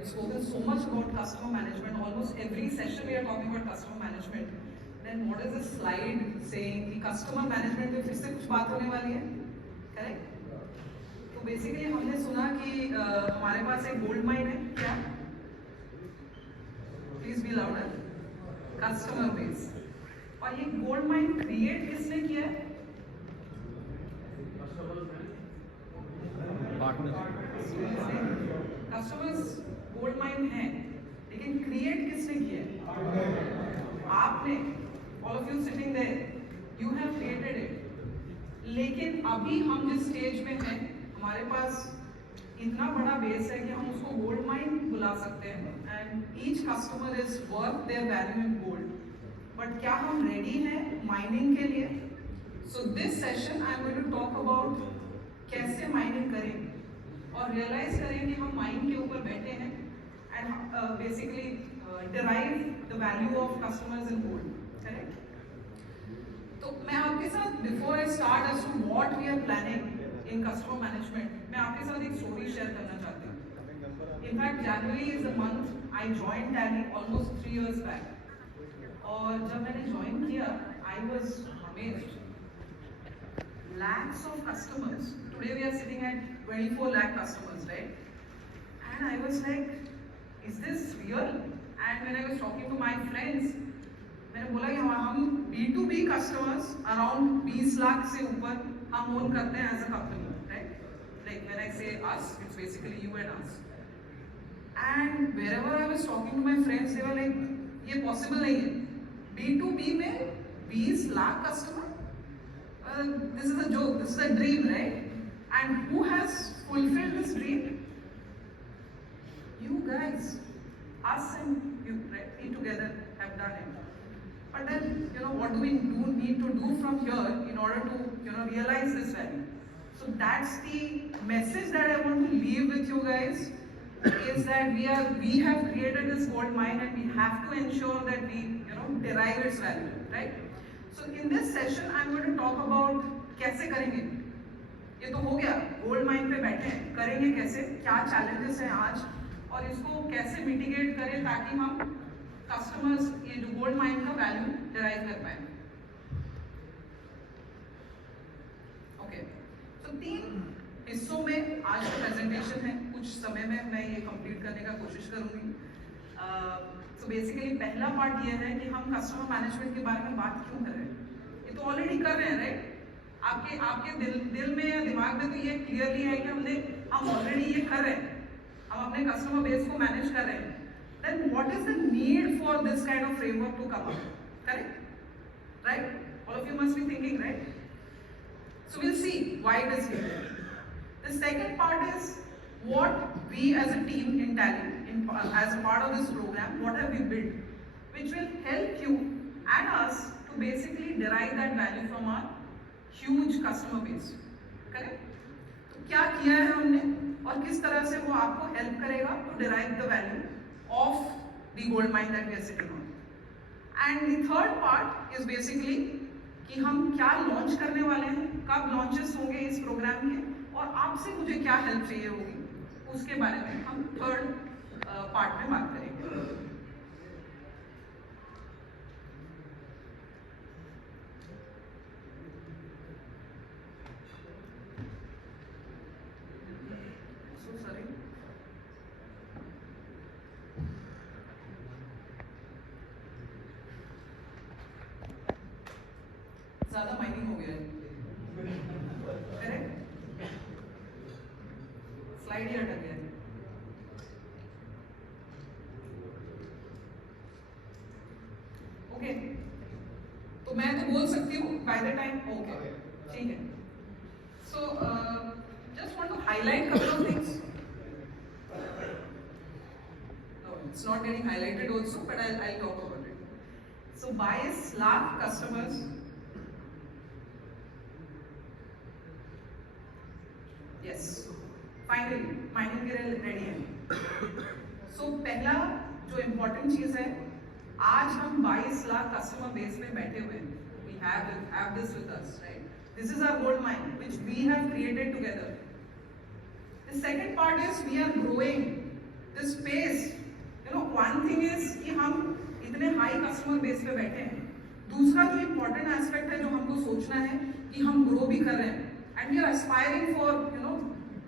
have spoken so much about customer management. Almost every session we are talking about customer management. Then what is the slide saying कि customer management में फिर से कुछ बात होने वाली है, correct? तो basically हमने सुना कि हमारे पास एक gold mine है, क्या? Please be louder. Customer base. और ये gold mine create किसने किया है? कस्टमर्स गोल्ड माइन है, लेकिन क्रिएट किसने किया है? आपने, all of you sitting there, you have created it. लेकिन अभी हम जिस स्टेज में हैं, हमारे पास इतना बड़ा बेस है कि हम उसको गोल्ड माइन बुला सकते हैं, and each customer is worth their value in gold. But क्या हम रेडी हैं माइनिंग के लिए? So this session I am going to talk about कैसे माइनिंग करें और रियलाइज करें कि हम माइंड के ऊपर बैठे हैं and basically derive the value of customers in gold, correct? तो मैं आपके साथ before I start as to what we are planning in customer management, मैं आपके साथ एक स्टोरी शेयर करना चाहती हूँ। In fact January is the month I join Tally almost 3 years बैक, और जब मैंने ज्वाइन किया I was amazed. Lakhs of customers. Today we are sitting at 24 lakh customers, right? And I was like, is this real? And when I was talking to my friends, मैंने बोला कि हम B2B customers around 20 लाख से ऊपर हम own करते हैं as a company, right? Like when I say us, it's basically you and us. And wherever I was talking to my friends, they were like, ये possible नहीं है। B2B में 20 lakh customer? This is a joke, this is a dream, right? And who has fulfilled this dream? You guys, us and you, right? We together have done it. But then, what do we need to do from here in order to, realize this value? So that's the message that I want to leave with you guys, is that we have created this gold mine and we have to ensure that we, derive its value, right? So in this session, I'm going to talk about कैसे करेंगे। ये तो हो गया, gold mine पे बैठे हैं, करेंगे कैसे, क्या चैलेंजेस हैं आज, और इसको कैसे मिटिगेट करें ताकि हम कस्टमर्स ये जो गोल्ड माइन का वैल्यू डिराइव कर पाए। ओके, तो 3 हिस्सों में आज का प्रेजेंटेशन है। कुछ समय में मैं ये कंप्लीट करने का कोशिश करूंगी। तो बेसिकली पहला पार्ट ये है कि हम कस्टमर मैनेजमेंट के बारे में बात क्यों कर रहे हैं। ये तो ऑलरेडी कर रहे हैं, राइट? आपके दिल में या दिमाग में तो ये क्लियरली है कि हम ऑलरेडी ये कर रहे हैं, हम अपने कस्टमर बेस को मैनेज कर रहे हैं। Then what is the need for this kind of framework to come up, correct? Right? All of you must be thinking, right? So will see why it is here. The second part is what we as a team in Tally, as a part of this program, what have we built, which will help you and us to basically derive that value from our huge customer base, correct? तो क्या किया है हमने और किस तरह से वो आपको help करेगा to derive the value of the gold mine that we are sitting on. And the third part is basically कि हम क्या launch करने वाले हैं, कब launches होंगे इस program के, और आपसे मुझे क्या help चाहिए होगी, उसके बारे में हम थर्ड पार्ट में बात करेंगे। So sorry. ज्यादा माइनिंग हो गया है, करेक्ट? स्लाइड ही अटक गया है। ओके, तो मैं तो बोल सकती हूँ बाय द टाइम, ओके ठीक है। So just want to highlight couple of things. No, it's not getting highlighted also, but I'll talk about it. So 22 lakh customers. Yes, finally mining के लिए रेडी है। सो पहला जो इम्पोर्टेंट चीज है, आज हम 22 लाख कस्टमर बेस में बैठे हुए हैं। We have this with us, right? This is our gold mine which we have created together. The second part is we are growing. The space इतने हाई कस्टमर बेस पे बैठे हैं। दूसरा जो इम्पोर्टेंट एस्पेक्ट है जो हमको सोचना है कि हम ग्रो भी कर रहे हैं and we are aspiring for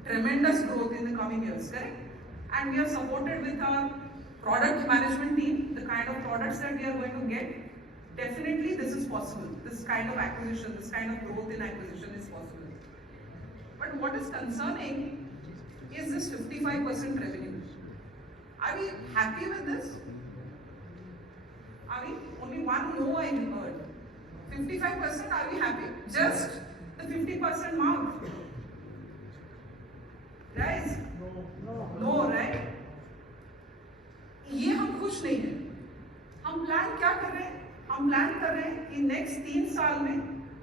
tremendous growth in the coming years, correct? And we are supported with our product management team, the kind of products that we are going to get. Definitely this is possible. This kind of acquisition, this kind of growth in acquisition is possible. But what is concerning is this 55% revenue. Are we happy with this? Are we? Only one no I heard. 55%, are we happy? Just the 50% mark. Guys? No, right? ये हम खुश नहीं हैं। हम प्लान क्या कर रहे हैं? हम प्लान कर रहे हैं कि नेक्स्ट 3 साल में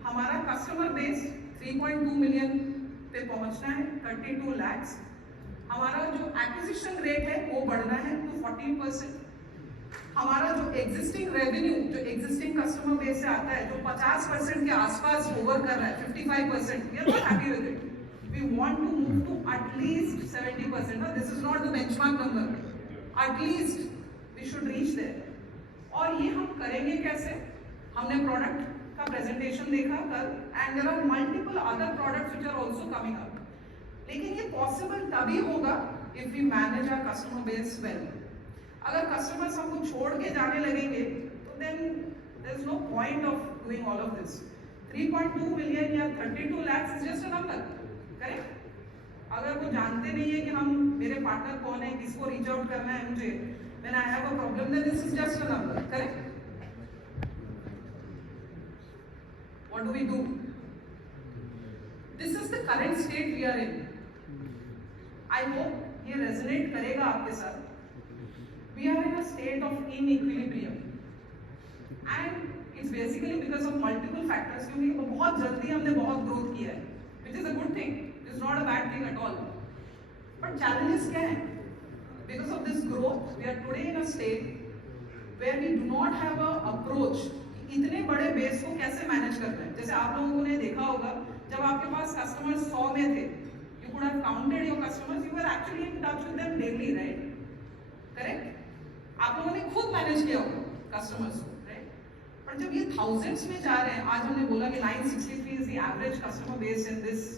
हमारा कस्टमर बेस 3.2 मिलियन पे पहुंचना है, 32 lakhs। हमारा जो एक्विजिशन रेट है वो बढ़ना है तो 14%। हमारा जो एग्जिस्टिंग रेवेन्यू जो एग्जिस्टिंग कस्टमर बेस से आता है जो 50% के आसपास होवर कर रहा है, 55%, we are not happy with it. We want to move to at least 70%. Now, this is not the benchmark number. At least we should reach there. और ये हम करेंगे कैसे? हमने प्रोडक्ट का प्रेजेंटेशन देखा कल and there are multiple other products which are also coming up. लेकिन ये possible तभी होगा if we manage our customer base well. अगर customers हमको छोड़ के जाने लगेंगे तो then there is no point of doing all of this. 3.2 million या 32 lakhs is just a number. Correct? अगर वो जानते नहीं है कि हम मेरे पार्टनर कौन है, किसको रीच आउट करना है मुझे, when I have a problem, then this is just a number. Correct? What do we do? This is the current state we are in. I hope ये resonate करेगा आपके साथ. We are in a state of inequilibrium, and it's basically because of multiple factors. क्योंकि बहुत जल्दी हमने बहुत growth किया है, which is a good thing. It's not a bad thing at all. But challenges क्या हैं? Because of this growth, we are today in a state where we do not have a approach. इतने बड़े बेस को कैसे मैनेज करना है? जैसे आप लोगों ने देखा होगा, जब आपके पास कस्टमर्स 100 में थे, you could have counted your customers. You were actually in touch with them daily, right? Correct? आप लोगों ने खुद मैनेज किया होगा कस्टमर्स को, right? पर जब ये thousands में जा रहे हैं, आज हमने बोला कि 963 is the average customer base in this.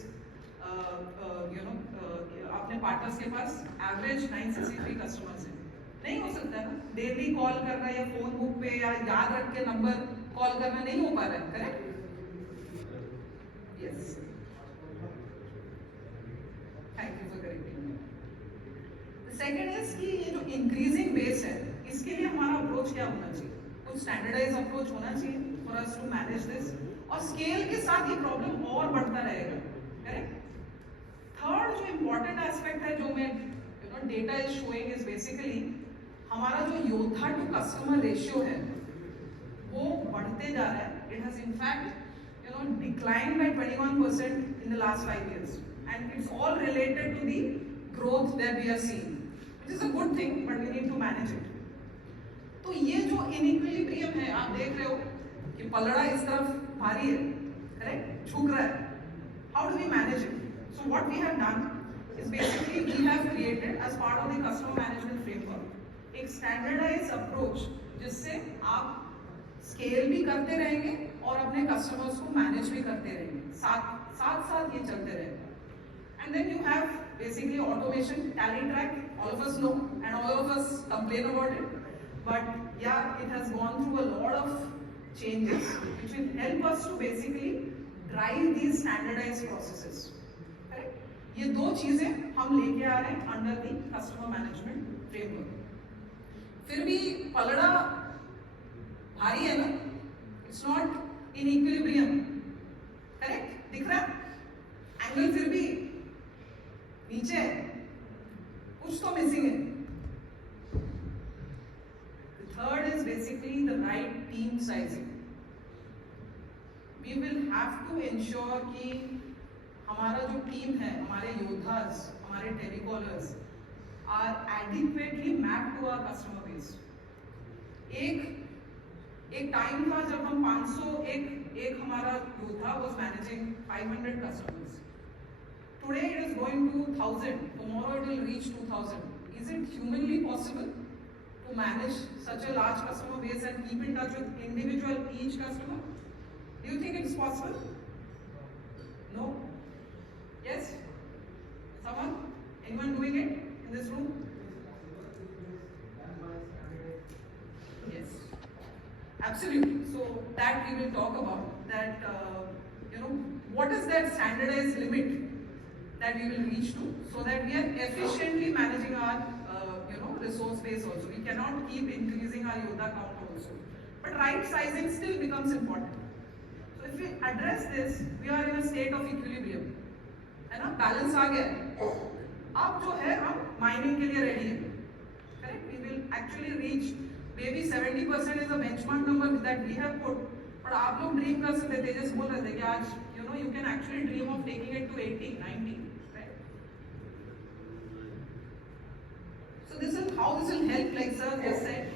अपने पार्टनर्स के पास एवरेज 963 कस्टमर्स हैं। नहीं हो सकता ना, डेली कॉल करना या फोन बुक पे या याद रख के नंबर कॉल करना नहीं हो पा रहा है, correct? Yes, thank you for correcting me. The second is कि ये जो इंक्रीजिंग बेस है, इसके लिए हमारा अप्रोच क्या होना चाहिए? कुछ स्टैंडर्डाइज अप्रोच होना चाहिए for us to manage this, और स्केल के साथ ये प्रॉब्लम और बढ़ता रहेगा, करेक्ट? थर्ड जो इम्पोर्टेंट एस्पेक्ट है जो मैं data is showing is basically हमारा जो योद्धा टू कस्टमर रेशियो है वो बढ़ते जा रहा है। It has in fact declined by 21% in the last 5 years and it's all related to the growth that we are seeing, which is a good thing, but we need to manage it. तो ये जो इनइक्विलिब्रियम है, आप देख रहे हो कि पलड़ा इस तरफ भारी है, करेक्ट, झुक रहा है। How do we manage it? So what we have done is basically we have created as part of the customer management framework एक standardized approach जिससे आप scale भी करते रहेंगे और अपने customers को manage भी करते रहेंगे, साथ ये चलते रहेगा। And then you have basically automation, tally track, all of us know and all of us complain about it, but yeah, it has gone through a lot of changes which will help us to basically drive these standardized processes. ये दो चीजें हम लेके आ रहे हैं under the customer management framework. फिर भी पलड़ा भारी है ना, it's not in equilibrium, correct? दिख रहा है एंगल फिर भी नीचे है, कुछ तो मिसिंग है। Third is basically the right team sizing. We will have to ensure कि हमारा जो टीम है, हमारे योद्धास, हमारे telecallers are adequately mapped to our customer base. एक टाइम था जब हम 500 एक हमारा योद्धा was managing 500 customers. Today it is going to 1000. Tomorrow it will reach 2000. Is it humanly possible to manage such a large customer base and keep in touch with individual each customer? Do you think it's possible? No? Yes? Someone? Anyone doing it in this room? Yes. Absolutely. So that we will talk about that, what is that standardized limit that we will reach to so that we are efficiently managing our, resource base also. We cannot keep increasing our Yodha count also. But right sizing still becomes important. So if we address this, we are in a state of equilibrium. है ना? Balance आ गया है. अब जो है हम mining के लिए ready हैं. Correct? We will actually reach maybe 70% is a benchmark number that we have put. But आप लोग dream कर सकते थे, just बोल रहे थे कि आज, you can actually dream of taking it to 80, 90. So this is how this will help, like sir just said,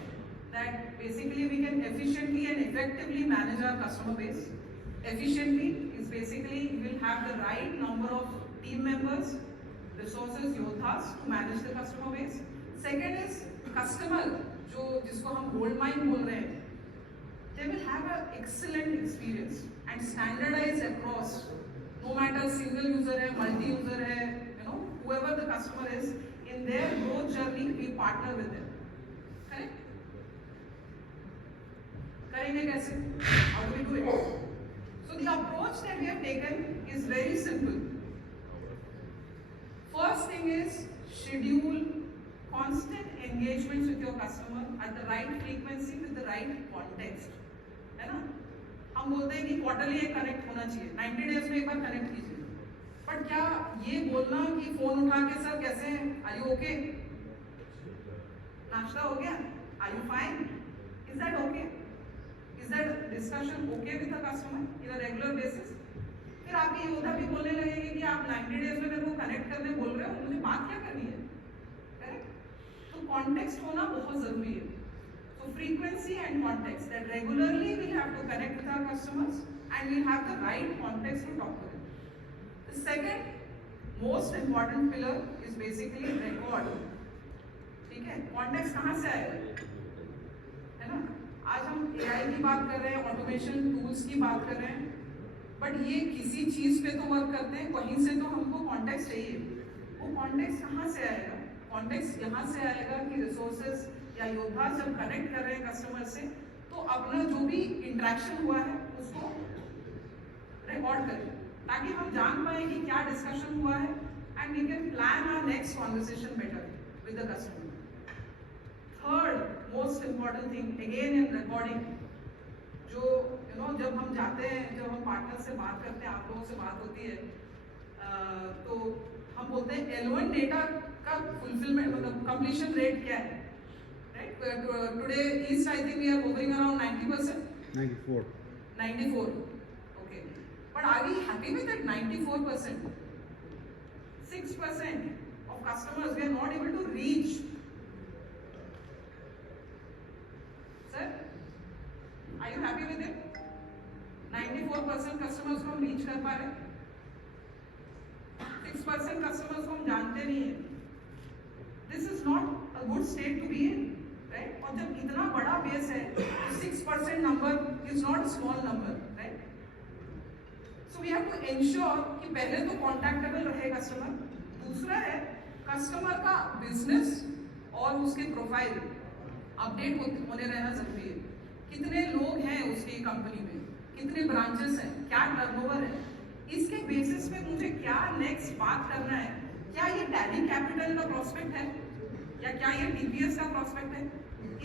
that basically we can efficiently and effectively manage our customer base. Efficiently is basically we will have the right number of team members, resources, yodhas to manage the customer base. Second is customer, जिसको हम gold mine बोल रहे हैं, they will have an excellent experience and standardized across, no matter single user है, multi user है, whoever the customer is. In their growth journey, we partner with them. Correct? करेंगे कैसे? How do we do it? So the approach that we have taken is very simple. First thing is schedule constant engagements with your customer at the right frequency with the right context. है ना? हम बोलते हैं कि quarterly एक connect होना चाहिए. 90 days में एक बार connect कीजिए. बट क्या ये बोलना कि फोन उठा के सर कैसे हैं, आर यू ओके, नाश्ता हो गया, are you fine, is that okay, is that discussion okay with the customer in a regular basis? फिर आप ये होता भी बोलने लगेंगे कि आप 90 डेज में मेरे को कनेक्ट करने बोल रहे हो, मुझे बात क्या करनी है? करेक्ट? तो कॉन्टेक्स्ट होना बहुत जरूरी है. So frequency and context, that regularly we'll have to connect with our customers and we'll have the right context to talk to them. The second most important pillar is basically record. ठीक है? Context कहाँ से आएगा? है ना? आज हम AI की बात कर रहे हैं, automation tools की बात कर रहे हैं, but ये किसी चीज पे तो वर्क करते हैं, कहीं से तो हमको context चाहिए. वो context कहाँ से आएगा? Context यहाँ से आएगा कि resources या योद्धा जब कनेक्ट कर रहे हैं कस्टमर से, तो अपना जो भी इंटरेक्शन हुआ है उसको रिकॉर्ड करें ताकि हम जान पाए कि क्या डिस्कशन हुआ है and we can plan our next conversation better with the customer. Third most important thing again in recording, जो जब हम जाते हैं, जब हम पार्टनर से बात करते हैं, आप लोगों से बात होती है, तो हम बोलते हैं L1 डेटा का फुलफिलमेंट मतलब कंप्लीशन रेट क्या है? Right? Today, East, I think we are hovering around 90%? 94. 94. Okay. But are we happy with that 94%? 6% of customers we are not able to reach. Sir, are you happy with it? 94% customers को हम reach कर पा रहे हैं. 6% customers को हम जानते नहीं हैं. This is not a good state to be in. Right? और जब इतना बड़ा बेस है, 6% number is not a small number, right? So we have to ensure कि पहले तो contactable रहे कस्टमर. दूसरा है कस्टमर का बिजनेस और उसके प्रोफाइल अपडेट होने रहना जरूरी है. कितने लोग हैं उसकी कंपनी में, कितने ब्रांचेस हैं, क्या टर्नओवर है, इसके बेसिस पे मुझे क्या नेक्स्ट बात करना है. क्या ये टैली कैपिटल का प्रोस्पेक्ट है या क्या ये टीपीएस का प्रोस्पेक्ट है?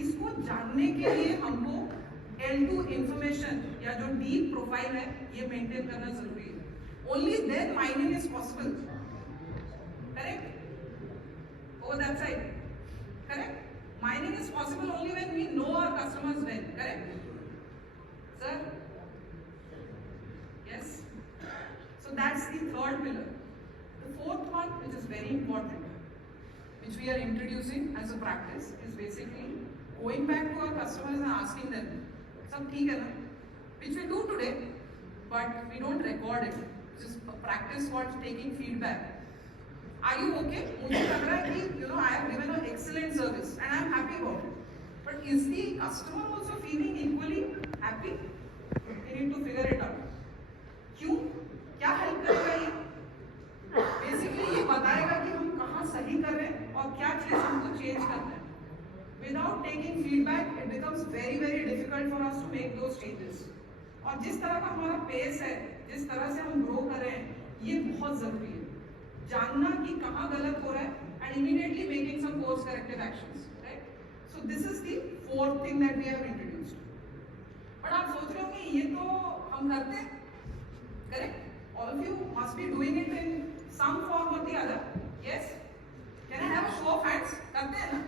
इसको जानने के लिए हमको L2 इंफॉर्मेशन या जो डीप प्रोफाइल है ये मेंटेन करना जरूरी है. Only then mining is possible. Correct? Over that side. Correct? Mining is possible only when we know our customers well. Correct? Sir? Yes? So that's the third pillar. The fourth one, which is very important, which we are introducing as a practice, is basically going back to our customers and asking them, सब ठीक है ना? Which we do today, but we don't record it. Which is a practice called taking feedback. Are you okay? मुझे लग रहा है कि I have given an excellent service and I am happy about it. but is the customer also feeling equally happy? We need to figure it out. क्यों? क्या हेल्प करेगा ये? बेसिकली ये बताएगा कि हम कहाँ सही कर रहे हैं और क्या चीज हमको चेंज करना है. Without taking feedback, it becomes very difficult for us to make those changes. और जिस तरह का हमारा पेस है, जिस तरह से हम ग्रो कर रहे हैं, ये बहुत जरूरी है. जानना कि कहाँ गलत हो रहा है and immediately making some course corrective actions, right? So this is the fourth thing that we have introduced. But आप सोच रहे होंगे ये तो हम करते हैं, correct? All of you must be doing it in some form or the other. Yes? Can I have a show of hands? करते हैं ना?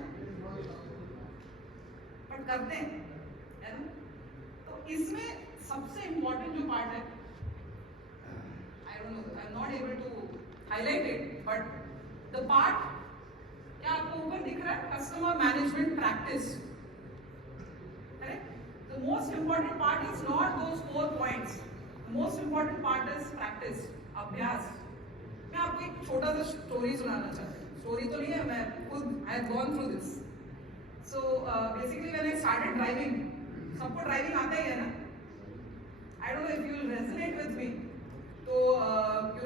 But करते हैं, है ना? तो इसमें सबसे important जो part है, I don't know, I'm not able to highlight it, but the part क्या आपको ऊपर दिख रहा है? Customer management practice. Correct? The most important part is not those 4 points. The most important part is practice, अभ्यास. मैं आपको एक छोटा सा स्टोरी सुनाना चाहती हूँ. स्टोरी तो नहीं है, मैं खुद I have gone through this. So basically when I started driving, सबको ड्राइविंग आता ही है ना? I don't know if you will resonate with me. तो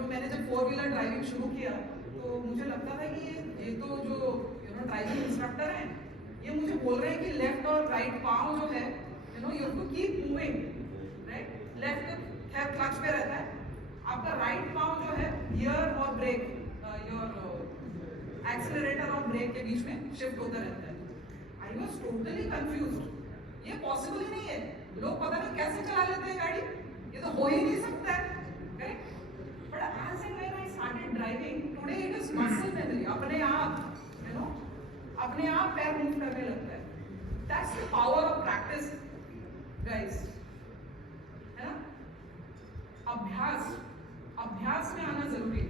मैंने जब 4-व्हीलर ड्राइविंग शुरू किया तो मुझे लगता था कि ये तो जो ड्राइविंग इंस्ट्रक्टर हैं, ये मुझे बोल रहे हैं कि लेफ्ट और राइट पाँव जो है you have to keep moving, right? Left खैर क्लच पे रहता है, आपका राइट पाँव जो है गियर और ब्रेक, योर एक्सेलरेटर और ब्रेक के बीच में शिफ्ट होता रहता है. I was totally confused. ये पॉसिबल ही नहीं है. लोग पता नहीं कैसे चला लेते हैं गाड़ी, ये तो हो ही नहीं सकता है. Correct? But as and when I started driving, today it is muscle memory. अपने आप, अपने आप पैर मूव करने लगता है. That's the power of practice, guys. है ना? अभ्यास में आना जरूरी है.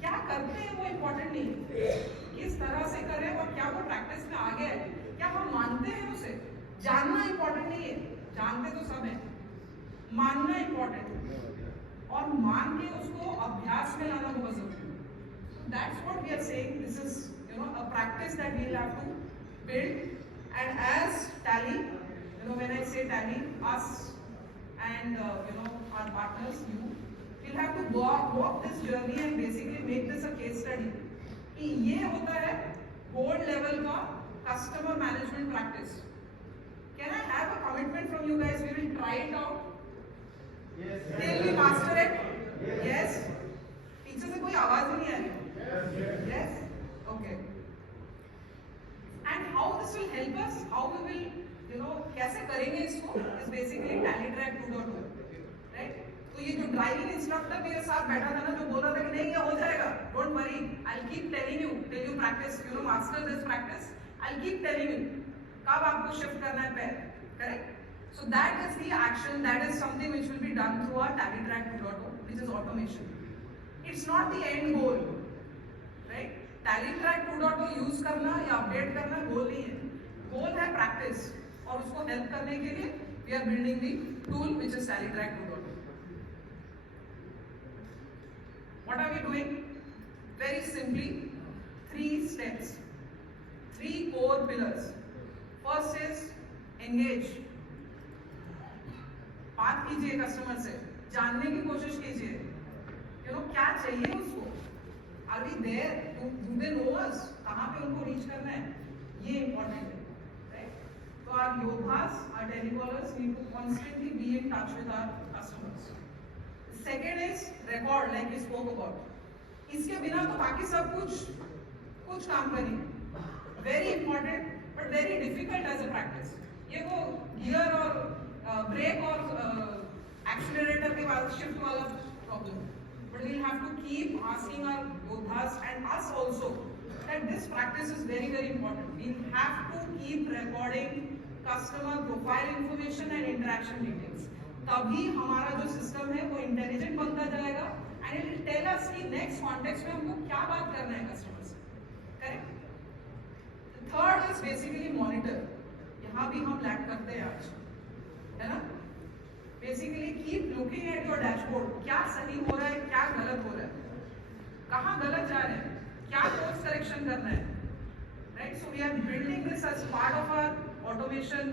क्या करते हैं वो इम्पोर्टेंट नहीं है, किस तरह से करें और क्या वो प्रैक्टिस में आ गया है, क्या हम मानते हैं उसे. जानना इम्पोर्टेंट नहीं है, जानते तो सब है. मानना इम्पोर्टेंट और मान के उसको अभ्यास में लाना बहुत जरूरी है. That's what we are saying. This is a practice that we'll have to build. And as Tally, when I say Tally, us and our partners, we'll have to walk this journey and basically make this a case study. कि ये होता है board level का customer management practice. Can I have a commitment from you guys? We will try it out. Yes. Till we master it. Yes. पीछे से कोई आवाज नहीं आ रही. Yes. Okay. And how this will help us? How we will, कैसे करेंगे इसको? Is basically TallyTrack 2.0, right? तो ये जो ड्राइविंग इंस्ट्रक्टर मेरे साथ बैठा था ना, जो बोल रहा था कि नहीं ये हो जाएगा, don't worry, I'll keep telling you till you practice, master this practice. I'll keep telling you कब आपको शिफ्ट करना है पैर, correct? So that is the action, that is something which will be done through our TallyTrack 2.0, which is automation. It's not the end goal, right? TallyTrack 2.0 यूज करना या अपडेट करना गोल नहीं है. गोल है प्रैक्टिस, और उसको हेल्प करने के लिए we are building the tool which is TallyTrack 2.0. What are we doing? Very simply, 3 steps, 3 core pillars. First is engage. बात कीजिए कस्टमर से, जानने की कोशिश कीजिए, क्या चाहिए उसको. Are we there? Do they know us? कहाँ पे उनको रीच करना है, ये इम्पोर्टेंट है, right? So our yodhas, our telecallers need to constantly be in touch with our customers. Second is record, like we spoke about. इसके बिना तो बाकी सब कुछ काम करेंगे. Very important, but very difficult as a practice. ये वो गियर और ब्रेक और एक्सीलरेटर के बाद शिफ्ट वाला problem. But we'll have to keep asking our yodhas and us also that this practice is very important. We'll have to keep recording customer profile information and interaction details. तभी हमारा जो सिस्टम है वो इंटेलिजेंट बनता जाएगा and it will tell us कि next context में हमको क्या बात करना है कस्टमर से. Correct? The third is basically monitor. यहाँ भी हम लैग करते हैं आज, है ना? Basically keep looking at your dashboard. क्या सही हो रहा है, क्या गलत हो रहा है, कहाँ गलत जा रहे हैं, क्या कोर्स करेक्शन करना है, right? So we are building this as part of our automation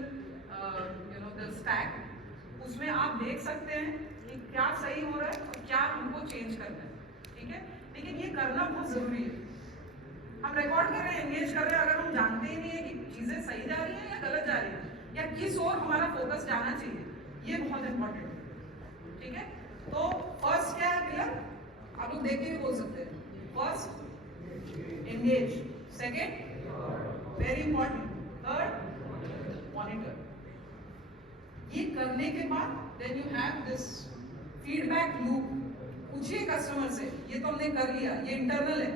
the stack, उसमें आप देख सकते हैं कि क्या सही हो रहा है और क्या हमको चेंज करना है, ठीक है। लेकिन ये करना बहुत ज़रूरी है। हम रिकॉर्ड कर रहे हैं, एंगेज कर रहे हैं, अगर हम जानते ही नहीं है कि चीज़ें सही जा रही हैं या गलत जा रही हैं या किस ओर हमारा फोकस जाना चाहिए, ये बहुत इंपॉर्टेंट है, ठीक है। तो फर्स्ट क्या है पिलर, आप लोग देख के भी बोल सकते हैं। First engage, second very important, third monitor. ये करने के बाद then you have this feedback loop. पूछिए कस्टमर से, ये तो हमने कर लिया, ये इंटरनल है,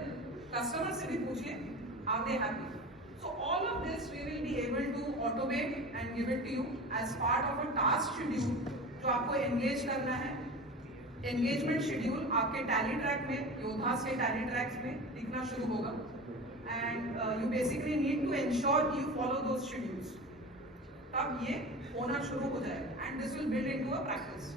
कस्टमर से भी पूछिए are they happy. So all of this we will be able to automate and give it to you as part of a task schedule जो आपको एंगेज करना है। एंगेजमेंट शेड्यूल आपके टैली ट्रैक में, योद्धास के टैली ट्रैक्स में दिखना शुरू होगा and you basically need to ensure you follow those schedules, तब ये होना शुरू हो जाएगा and this will build into a practice.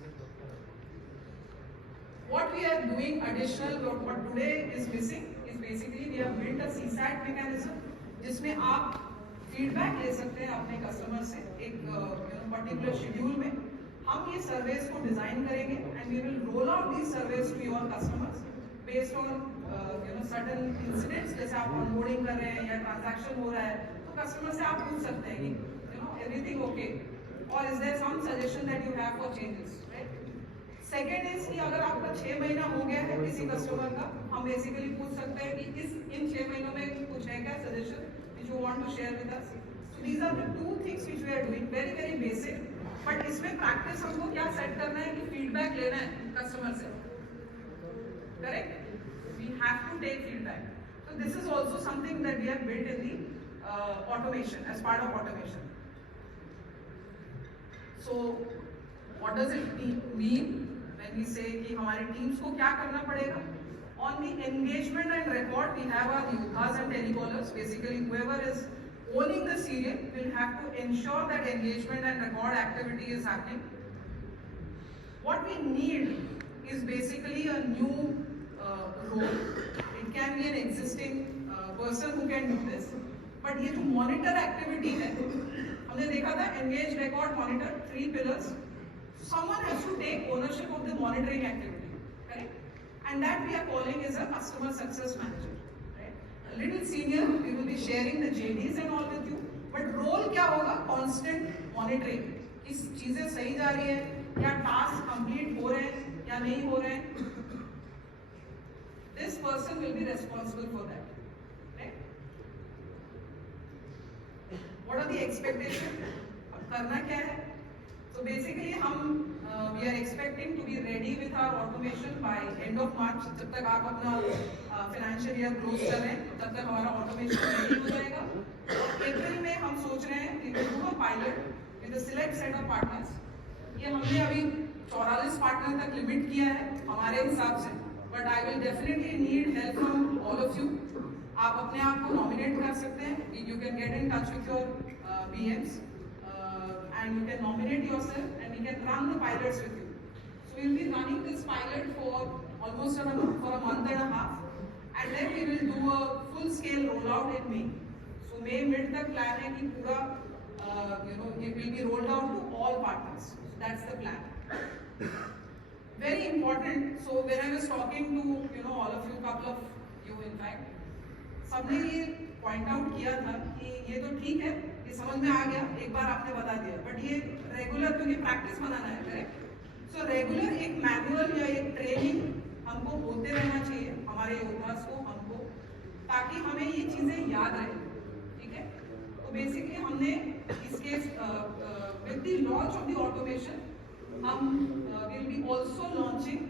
What we are doing additional, what today is missing is basically we have built a CSAT mechanism जिसमें आप फीडबैक ले सकते हैं अपने कस्टमर से एक पर्टिकुलर शेड्यूल में। हम ये सर्वेस को डिजाइन करेंगे and we will roll out these surveys to your customers based on certain incidents. जैसे आप ऑनबोर्डिंग कर रहे हैं या ट्रांजैक्शन हो रहा है तो कस्टमर से आप पूछ सकते हैं कि एवरीथिंग ओके और is there some suggestion that you have for changes, right. Second is कि अगर आपका 6 महीना हो गया है किसी कस्टमर का, हम बेसिकली पूछ सकते हैं कि इन 6 महीनों में कुछ है क्या suggestion which you want to share with us. So these are the two things which we are doing, very very basic, but इसमें प्रैक्टिस हमको क्या सेट करना है कि फीडबैक लेना है कस्टमर से, correct. We have to take feedback. So this is also something that we have built in the automation as part of automation. So what does it mean when we say कि हमारे टीम्स को क्या करना पड़ेगा? On the engagement and record, we have our yoddhas and telecallers. Basically, whoever is owning the serial will have to ensure that engagement and record activity is happening. What we need is basically a new role. It can be an existing person who can do this, but ये जो monitor activity है, हमने देखा था engage, record, monitor, 3 pillars. Someone has to take ownership of the monitoring activity, correct? And that we are calling as a customer success manager, right? A little senior, we will be sharing the JDs and all with you, but role क्या होगा? Constant monitoring. किस चीजें सही जा रही है, क्या task complete हो रहे हैं या नहीं हो रहे हैं? This person will be responsible for that, right? What are the expectations? अब करना क्या है? So basically we are expecting to be ready with our automation by end of March. जब तक आप अपना financial year close कर रहे हैं तब तक हमारा automation ready हो जाएगा। अप्रैल में हम सोच रहे हैं कि we will do a pilot with a select set of partners. ये हमने अभी 44 पार्टनर तक लिमिट किया है हमारे हिसाब से, but I will definitely need help from all of you. आप अपने आप को nominate कर सकते हैं, you can get in touch with your BMs. And you can nominate yourself and we can run the pilots with you. So we will be running this pilot for almost for a month and a half, and then we will do a full scale rollout in May. So May mid तक plan है कि पूरा it will be rolled out to all partners. So that's the plan. Very important. So when I was talking to all of you, couple of you in fact, सबने ये point out किया था कि ये तो ठीक है, ये समझ में आ गया, एक बार आपने बता दिया, बट ये रेगुलर क्योंकि प्रैक्टिस बनाना है, करेक्ट। सो रेगुलर एक मैनुअल या एक ट्रेनिंग हमको होते रहना चाहिए हमारे योद्धास को, हमको, ताकि हमें ये चीजें याद रहें, ठीक है। तो बेसिकली हमने इसके with the launch of the automation हम will be also launching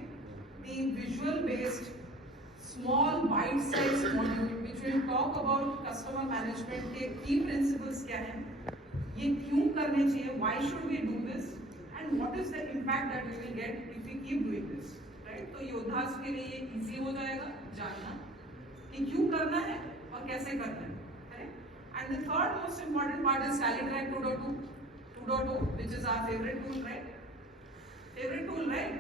the visual based small bite-sized module which will talk about customer management के key principles क्या हैं, ये क्यों करने चाहिए, why should we do this, and what is the impact that we will get if we keep doing this, right? तो योद्धास के लिए ये easy हो जाएगा जानना कि क्यों करना है और कैसे करना है, correct? And the third most important part is TallyTrack 2.0, which is our favorite tool, right? Favorite tool, right?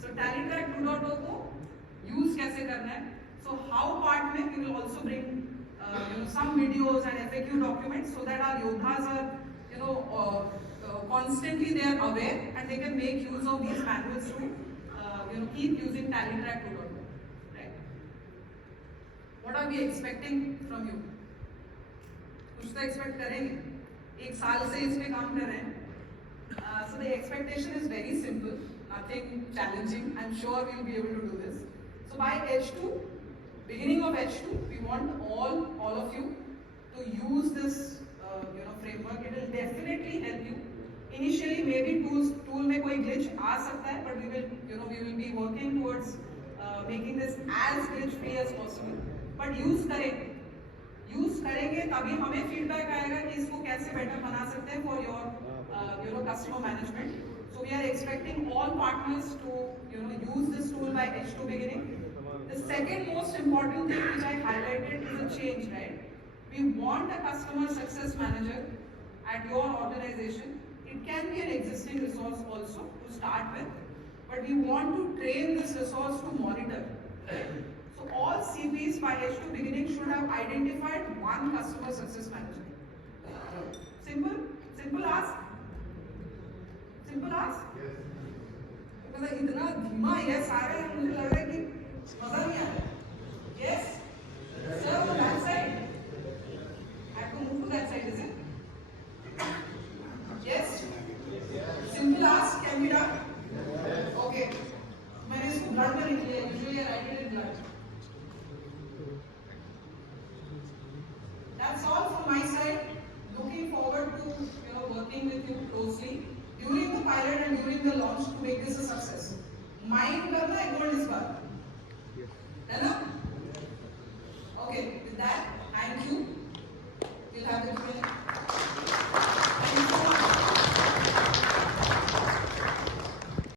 So TallyTrack 2.0 को यूज कैसे करना है। सो हाउ पार्ट में we will also bring some videos and FAQ documents so that our yodhas are, constantly they are aware and they can make use of these manuals to, keep using TallyTrack 2.0. Right? What are we expecting from you? कुछ तो expect करेंगे. एक साल से इस पे काम कर रहे हैं. So the expectation is very simple, nothing challenging. I'm sure we'll be able to do this. So by H2, beginning of H2, we want all of you to use this framework. It will definitely help you. Initially, maybe tool में कोई glitch आ सकता है, but we will be working towards making this as glitch free as possible. But use करेंगे तभी हमें feedback आएगा कि इसको कैसे better बना सकते हैं for your customer management. So we are expecting all partners to use this tool by H2 beginning. The second most important thing which I highlighted is a change, right? We want a customer success manager at your organization. It can be an existing resource also to start with, but we want to train this resource to monitor. So all CPs by H2 beginning should have identified one customer success manager. Simple ask. मतलब इतना धीमा है सारे, मुझे लग रहा है कि मजा नहीं आ रहा. Yes, sir, on that side. I have to move to that side, is it? Yes. Simple ask can be done. Okay. मैंने इसको ब्लड में लिख लिया. Usually I write it in blood. That's all from my side. Looking forward to working with you closely during the pilot and during the launch to make this a success. Mind करना है गोल्ड इस बार, है ना?